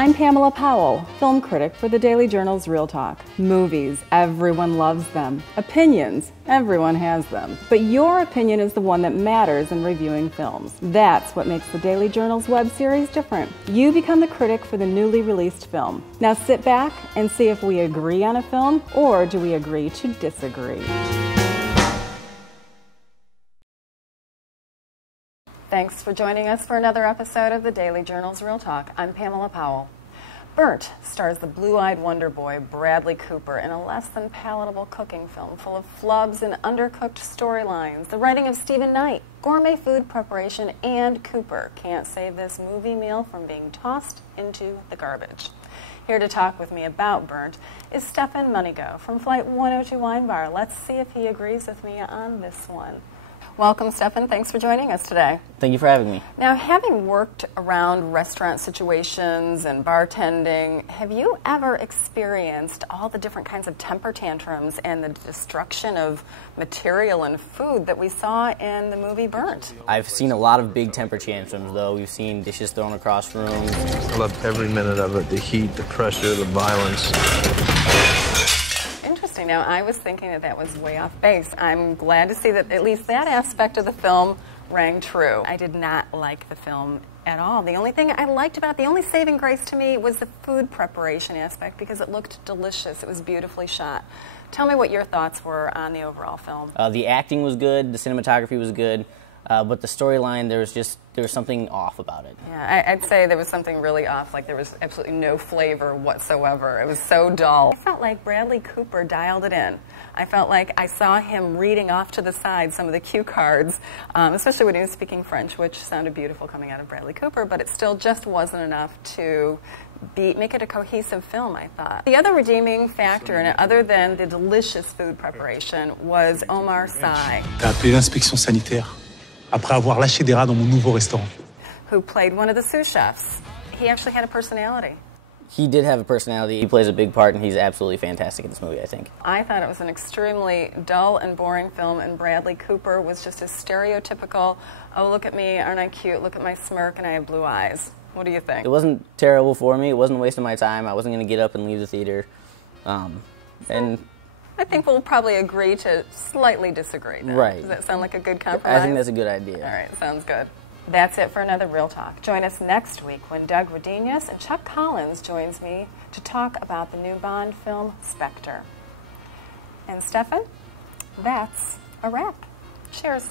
I'm Pamela Powell, film critic for the Daily Journal's Real Talk. Movies, everyone loves them. Opinions, everyone has them. But your opinion is the one that matters in reviewing films. That's what makes the Daily Journal's web series different. You become the critic for the newly released film. Now sit back and see if we agree on a film, or do we agree to disagree. Thanks for joining us for another episode of the Daily Journal's Real Talk. I'm Pamela Powell. Burnt stars the blue-eyed wonder boy Bradley Cooper in a less than palatable cooking film full of flubs and undercooked storylines. The writing of Stephen Knight, gourmet food preparation, and Cooper can't save this movie meal from being tossed into the garbage. Here to talk with me about Burnt is Stefan Munigo from Flight 102 Wine Bar. Let's see if he agrees with me on this one. Welcome, Stefan. Thanks for joining us today. Thank you for having me. Now, having worked around restaurant situations and bartending, have you ever experienced all the different kinds of temper tantrums and the destruction of material and food that we saw in the movie Burnt? I've seen a lot of big temper tantrums, though. We've seen dishes thrown across rooms. I loved every minute of it, the heat, the pressure, the violence. Interesting. Now, I was thinking that was way off base. I'm glad to see that at least that aspect of the film rang true. I did not like the film at all. The only thing I liked about it, the only saving grace to me was the food preparation aspect because it looked delicious. It was beautifully shot. Tell me what your thoughts were on the overall film. The acting was good, the cinematography was good, but the storyline, there was something off about it. Yeah, I'd say there was something really off, like there was absolutely no flavor whatsoever. It was so dull. I felt like Bradley Cooper dialed it in. I felt like I saw him reading off to the side some of the cue cards, especially when he was speaking French, which sounded beautiful coming out of Bradley Cooper, but it still just wasn't enough to make it a cohesive film, I thought. The other redeeming factor in it, other than the delicious food preparation, was Omar Sy. T'as appelé l'inspection sanitaire après avoir lâché des rats dans mon nouveau restaurant. Who played one of the sous chefs. He actually had a personality. He did have a personality. He plays a big part, and he's absolutely fantastic in this movie, I think. I thought it was an extremely dull and boring film, and Bradley Cooper was just a stereotypical, oh, look at me, aren't I cute, look at my smirk, and I have blue eyes. What do you think? It wasn't terrible for me. It wasn't a waste of my time. I wasn't going to get up and leave the theater. And I think we'll probably agree to slightly disagree then. Right. Does that sound like a good compromise? I think that's a good idea. All right, sounds good. That's it for another Real Talk. Join us next week when Doug Rodinus and Chuck Collins joins me to talk about the new Bond film, Spectre. And Stefan, that's a wrap. Cheers.